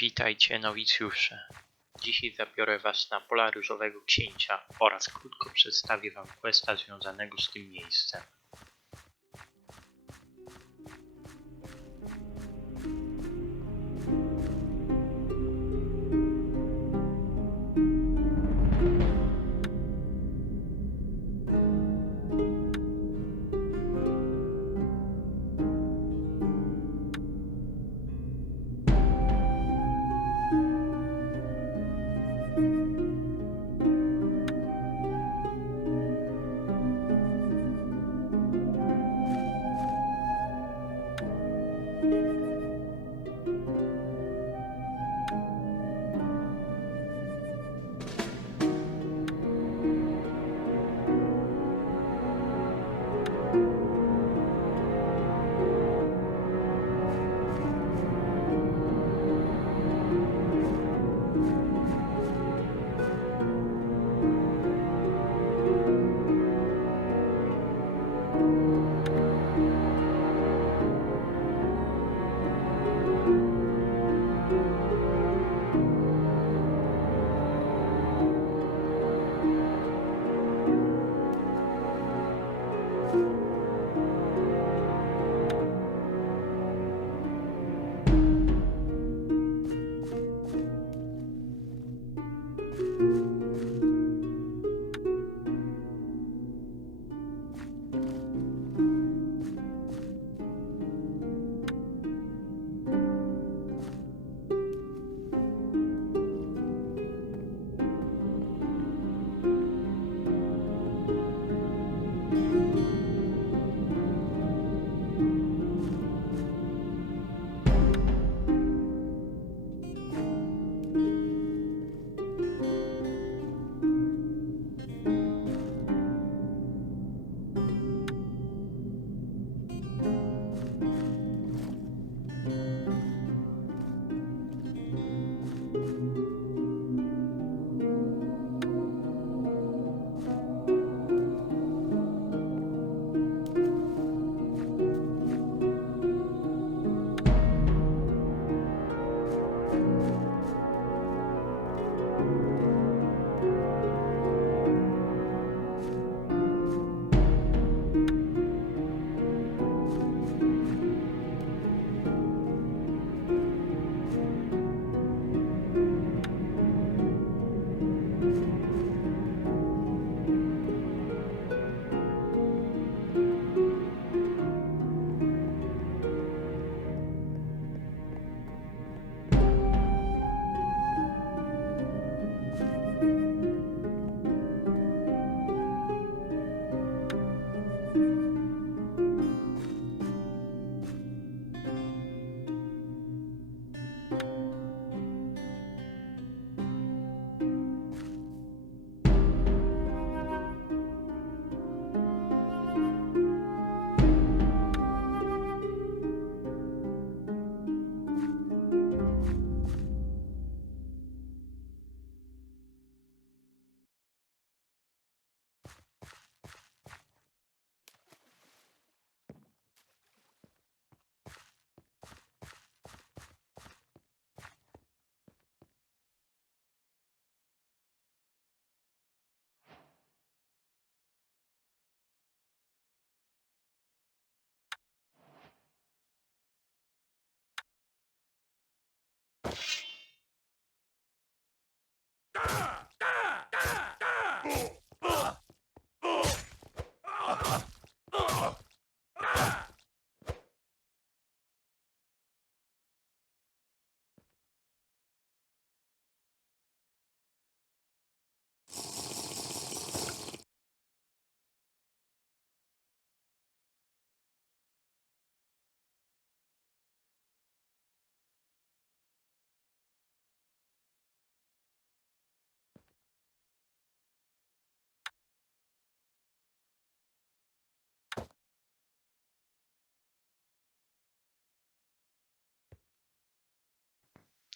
Witajcie nowicjusze. Dzisiaj zabiorę was na pola Różowego Księcia oraz krótko przedstawię wam questa związanego z tym miejscem.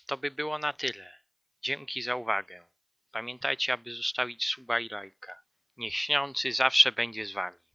To by było na tyle. Dzięki za uwagę. Pamiętajcie, aby zostawić suba i lajka. Niech śniący zawsze będzie z wami.